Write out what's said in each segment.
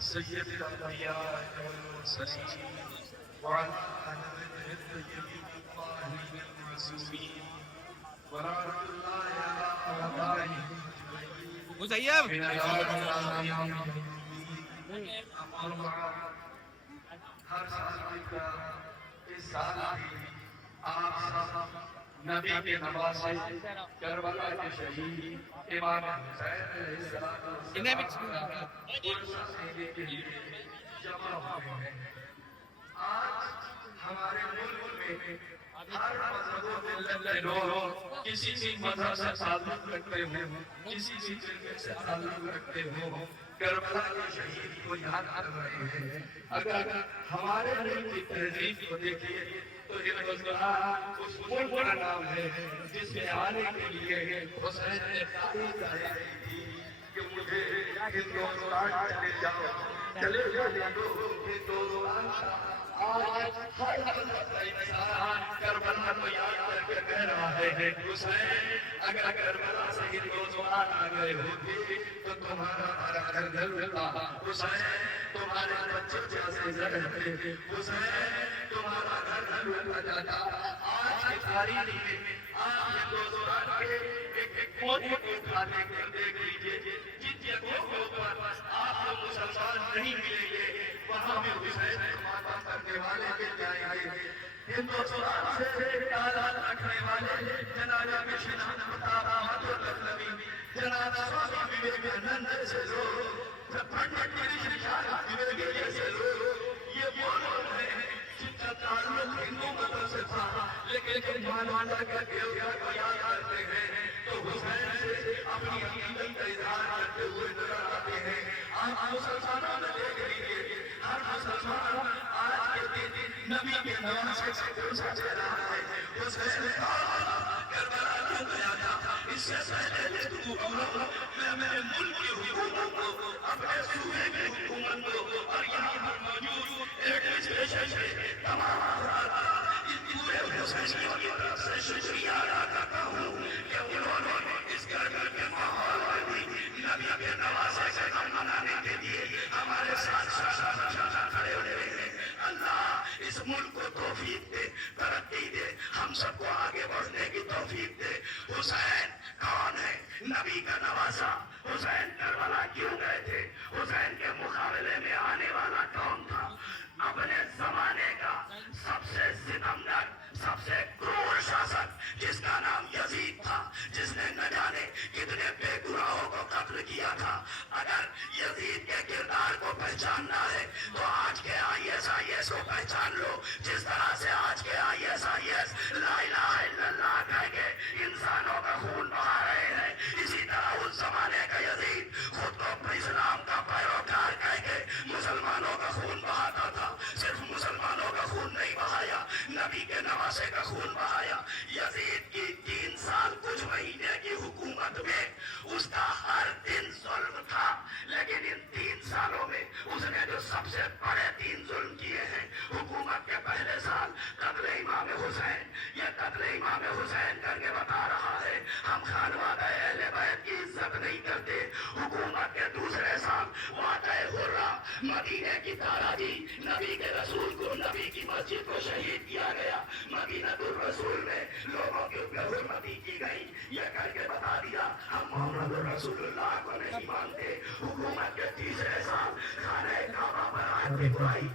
سيد الأنبياء والمرسلين وعلى آله الطيبين الطاهرين المعصومين ورحمة الله على آبائهم أجمعين من العالمين أما بعد ہر سال کی طرح اس سال بھی آپ سب نبی کے نواسے کربلا کے شہید امام حسین علیہ السلام کے لیے جمع ہوئے ہیں۔ آج ہمارے ملک میں ہر مذہب و ملت کے لوگ کسی بھی مذہب سے تعلق رکھتے ہوں، کسی بھی فرقے سے تعلق رکھتے ہوں، کربلا کے شہید کو یاد کر رہے ہیں۔ اگر ہمارے ملک کی تہذیب کو دیکھیے تو ہندوستان اس ملک کا نام ہے جس میں آنے کے لیے حسین نے تعریف کی تھی کہ مجھے ہندوستان چلے جاؤ ہندوستان کا آج ہر انسان کربلا کو یاد کر کے کہہ رہا ہے حسین اگر کربلا سے ہندوستان آ گئے ہوتے تو تمہارا گھر گھر ہوتا، حسین تمہارے بچے جیسے رہتے، حسین تمہارا گھر گھر ہوتا جاتا۔ آج کی تاریخ میں آپ ہندوستان کے ایک کونے کو اٹھانے کر دیکھ لیجیے، جن جگہوں پر آپ کو مسلمان نہیں ملیں گے وہاں میں حسین کو ماتم کرنے والے مل جائیں گے۔ ہندوستان سے تعلق رکھنے والے جناب مشن بہادر دہلوی، جناب سوامی وویکانند سے لوگ، پنڈت گریش چتر جیسے لوگ، یہ وہ لوگ ہیں جن کا تعلق ہندو مذہب سے تھا، لیکن مانوانا کا دیوتا کو یاد کرتے ہیں تو حسین سے اپنی عقیدت کا اظہار کرتے ہوئے نظر آتے ہیں۔ آپ مسلمانوں میں دیکھ لیجیے، ہر مسلمان آج کے دن نبی کے نواسے سے پوچھا جا رہا ہے حسین کربلا کیوں گیا تھا؟ اس سے پہلے تو میں میرے ملک کی حکومت کو، اپنے صوبے کی حکومت کو اور یہاں پر موجود ایڈمنسٹریشن کے تمام افراد کا اس پورے حسینیوں کی طرف سے شکریہ ادا کرتا ہوں کہ انہوں نے اس گھر کے ماحول میں بھی نبی کے نواسے سے منانے کے لیے ہمارے ساتھ کھڑے ہوئے ہیں۔ اللہ اس ملک کو توفیق دے، ترقی دے، ہم سب کو آگے بڑھنے کی توفیق دے۔ حسین کون ہے؟ نبی کا نواسا۔ حسین کربلا کیوں گئے تھے؟ حسین کے مقابلے میں آنے والا کون تھا؟ اپنے زمانے کا سب سے ستمگر، سب سے کرور شاسک جس کا نام یزید تھا، جس نے نہ جانے کتنے بے گناہوں کو قتل کیا تھا۔ اگر یزید کے کردار کو پہچاننا ہے تو آج کے ISIS کو پہچان لو، جس طرح سے آج کے ISIS لا الہ الا اللہ کہہ کے انسانوں کا خون بہا رہے ہیں، اسی طرح اس زمانے کا یزید خود کو اسلام کا پیروکار کہہ کے مسلمان امام حسین کر کے بتا رہا ہے ہم خانوادہ اہل بیت کی عزت نہیں کرتے. حکومت کے دوسرے سال واقعہ ہررا مدینے کی تاراجی نبی کے رسول کو نبی کی مسجد کو شہید کیا گیا. مدینہ الرسول میں لوگوں کے اوپر حرمتی کی گئی. یہ کر کے بتا دیا ہم محمد رسول اللہ کو نہیں مانتے. حکومت کے تیسرے سال خانہ کعبہ پر آج کی برائی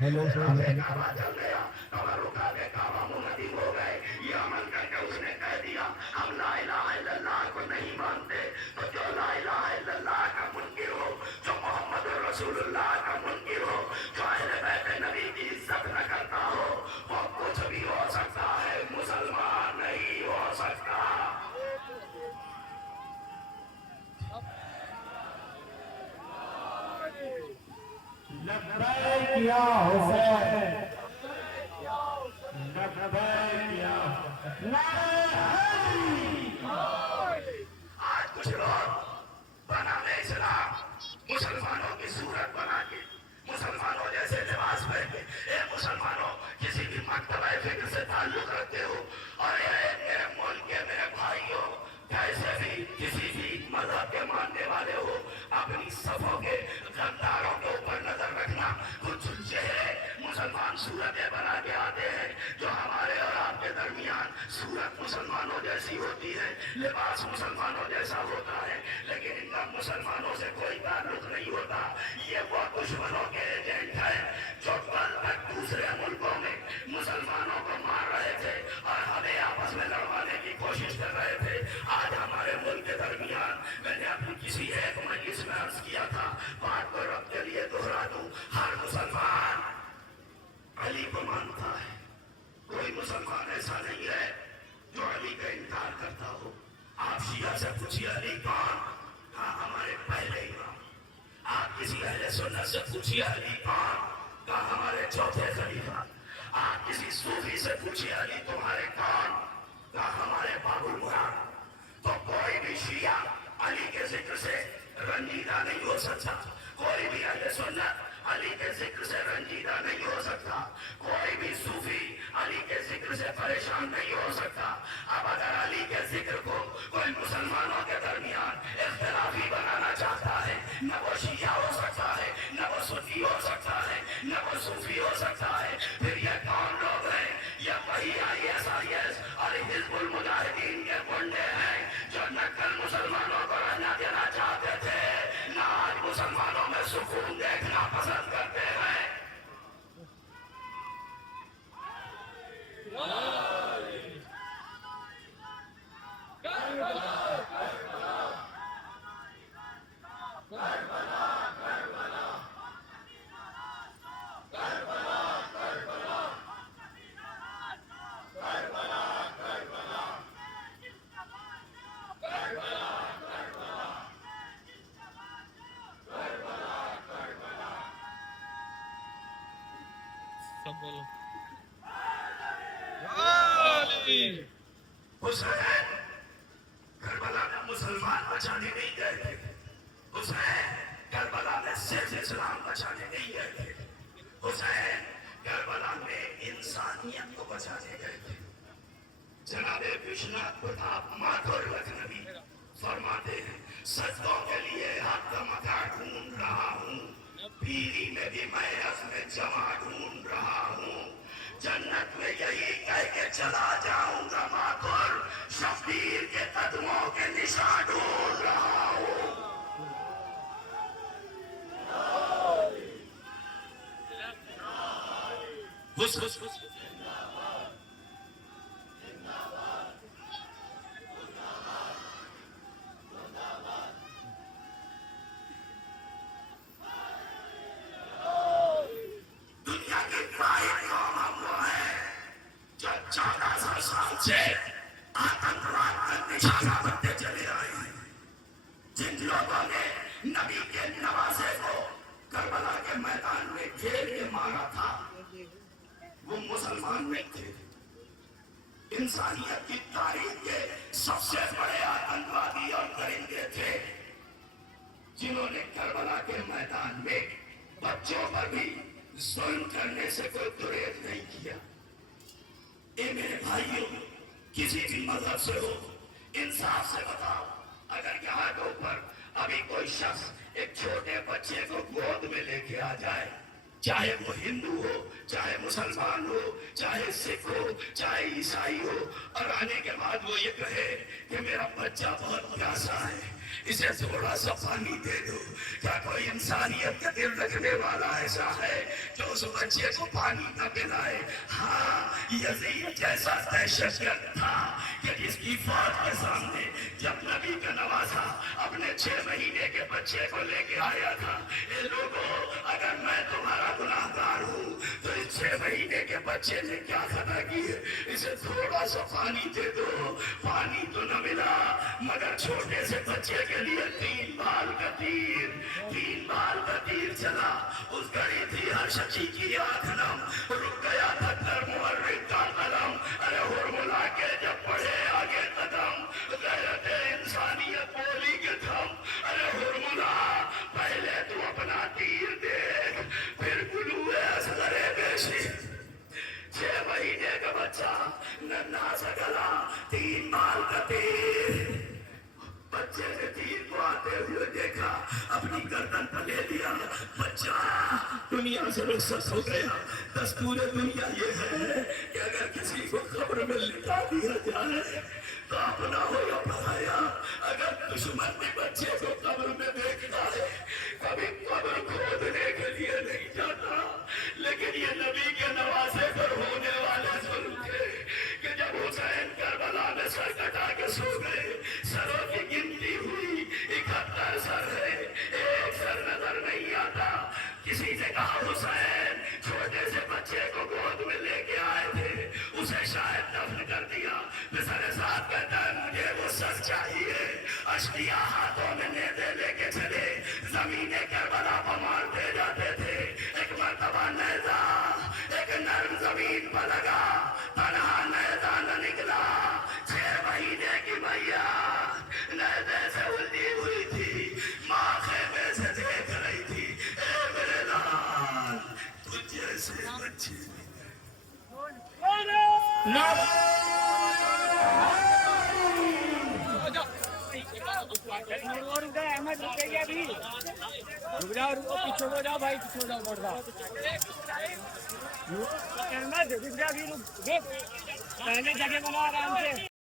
کعبہ چل گیا. تبرکہ کے کعبہ منہدم ہو گئے. یہ عمل کر کے اس نے کہہ دیا ہم لا الہ الا اللہ کو نہیں مانتے. تو جو لا الہ الا اللہ کا منکر ہو, جو محمد رسول اللہ کا منکر ہو, جو اہل بیت نبی کی عزت نہ کرتا ہو, وہ کچھ بھی ہو سکتا ہے, مسلمان نہیں ہو سکتا. لبیک یا حسین, لبیک یا آج کچھ لوگ بنانے اسلام مسلمانوں کی صورت بنا کے مسلمانوں جیسے لباس پہن کے مسلمانوں کسی بھی مکتبہ فکر سے تعلق رکھتے ہو اور میرے ملک کے میرے بھائیوں کیسے بھی کسی بھی مذہب کے ماننے والے ہو, اپنی صفوں کے غداروں کے اوپر نظر رکھنا. کچھ چہرے مسلمان صورتیں بنا کے آتے ہیں جو ہمارے اور آپ کے درمیان صورت مسلمانوں جیسی ہوتی ہے, لباس مسلمانوں جیسا ہوتا ہے, لیکن ان کا مسلمانوں سے کوئی تعلق نہیں ہوتا. یہ وہ دشمنوں کے ایجنٹ ہیں جو کل تک دوسرے ملکوں میں مسلمانوں کو مار رہے تھے اور ہمیں آپس میں لڑوانے کی کوشش کر رہے تھے. آج ہمارے ملک کے درمیان میں نے اپنی کسی ایک مجلس میں عرض کیا تھا, بات کو رب کے لیے دہرا دوں, ہر مسلمان علی کو مانتا ہے. کوئی مسلمان ایسا نہیں ہے جو علی کا انکار کرتا ہو. آپ شیعہ سے پوچھیے علی کون, ہاں ہمارے پہلے امام. آپ کسی اہل سنت سے پوچھیے علی کون, کہا ہمارے چوتھے خلیفہ. آپ کسی صوفی سے پوچھیے علی تمہارے کون, کہا ہمارے باب المراد. تو کوئی بھی شیعہ علی کے ذکر سے رنجیدہ نہیں ہو سکتا. کوئی بھی اہل سنت علی کے ذکر سے رنجیدہ نہیں ہو سکتا. کوئی بھی صوفی علی کے ذکر سے پریشان نہیں ہو سکتا. اب اگر علی کے ذکر کو کوئی مسلمانوں کے درمیان اختلافی بنانا چاہتا ہے, نہ وہ شیعہ ہو سکتا ہے, نہ وہ سنی ہو سکتا ہے, نہ وہ صوفی ہو سکتا ہے. پھر یہ کون لوگ ہیں؟ یہ وہی ISIS اور حزب المجاہدین کے گنڈے ہیں جو نہ کل مسلمانوں کو رہنا دینا چاہتے تھے, نہ آج مسلمانوں میں سکون دیکھنا پسند کرتے ہیں. حسین کربلا میں مسلمان بچانے نہیں گئے تھے. حسین کربلا میں صرف اسلام بچانے نہیں گئے تھے. حسین کربلا میں انسانیت کو بچانے گئے تھے. جناب وشناتھ پرتاپ ماتھر لکھنوی فرماتے ہیں سجدوں کے لیے حق کا مکان ڈھونڈ رہا ہوں, پیری میں بھی میں عزم جمع ڈھونڈ رہا ہوں. جنت میں یہی کہہ کے چلا جاؤں گا ماتھر, شبیر کے قدموں کے نشان ڈھونڈ رہا ہوں. دنیا کی واحد قوم ہم وہ ہیں جو 1400 سال سے آتنکواد کا نشانہ بنتے چلے آئے ہیں. جن لوگوں نے نبی کے نوازے کو کربلا کے میدان میں گھیر کے مارا تھا وہ مسلمان نہیں تھے. انسانیت کی تاریخ کے سب سے بڑے آتنکوادی اور درندے تھے جنہوں نے کربلا کے میدان میں بچوں پر بھی ظلم کرنے سے کوئی گریز نہیں کیا. اے میرے بھائیوں, کسی بھی مذہب سے ہو، انصاف سے بتاؤ، اگر یہاں کے اوپر ابھی کوئی شخص ایک چھوٹے بچے کو گود میں لے کے آ جائے، چاہے وہ ہندو ہو، چاہے مسلمان ہو، چاہے سکھ ہو، چاہے عیسائی ہو، اور آنے کے بعد وہ یہ کہے کہ میرا بچہ بہت پیاسا ہے، اسے تھوڑا سا پانی دے دو، کیا کوئی انسانیت کا دل رکھنے والا ایسا ہے جو اس بچے کو پانی نہ پلائے؟ ہاں، یزید جیسا دہشت گرد تھا کہ جس کی فوج کے سامنے جب نبی کا نواسا اپنے 6 مہینے کے بچے کو لے کے آیا تھا، اے لوگوں، اگر میں تمہارا گناہ گار ہوں تو اس 6 مہینے کے بچے نے کیا خطا کی ہے؟ اسے تھوڑا سا پانی دے دو۔ پانی تو نہ ملا، مگر چھوٹے سے بچے کے لیے 3 بال کا تیر چلا۔ اس گھڑی تھی ہر شخصی کی آنکھ نم، رک گیا پتھر محرک کا قلم، ارے ہرملا کے جب پڑھے آگے قدم، غیرت انسانیت بولی کے تھم، ارے ہرملا پہلے تو اپنا تیر دیکھ، پھر گلوئے اصغر بیشی۔ 6 مہینے کا بچہ، ننھا سا گلا، 3 بال کا تیر۔ بچے نے تیر کو آتے ہوئے دیکھا، اپنی گردن پر لے لیا، بچہ دنیا سے رخصت ہو گیا۔ دستور دنیا یہ ہے کہ اگر کسی کو قبر میں لٹا دیا جائے تو اپنا ہوگا پڑھایا۔ اگر دشمن بھی بچے کو قبر میں دیکھتا ہے، کبھی قبر کھودنے کے لیے نہیں جاتا۔ لیکن یہ نبی کے نواسے پر ہونے والے ظلم تھے کہ جب حسین کربلا میں سر کٹا کے سو گئے، سروں کی گنتی ہوئی 71 سر ہے، ایک سر نظر نہیں آتا۔ کسی نے کہا حسین چھوٹے سے بچے کو گود میں لے کے آئے تھے، اسے شاید دفن کر دیا۔ پسر ساتھ کہتا ہے مجھے وہ سر چاہیے۔ اشقیا ہاتھوں میں نیزے لے کے چلے، زمین کربلا پر مارتے جاتے تھے۔ ایک مرتبہ نیزہ ایک نرم زمین پر لگا، تنہا نیزہ نہ نکلا۔ 6 مہینے کی میاں نیزے سے الٹی ہوئی تھی، ماں خیمے سے دیکھ رہی تھی، اے میرے لال تجھ جیسے بچے۔ پیچھے ہو جاؤ بھائی، پیچھے ہو جاؤ، بڑھ رہا پہلے جگہ بناؤ آرام سے۔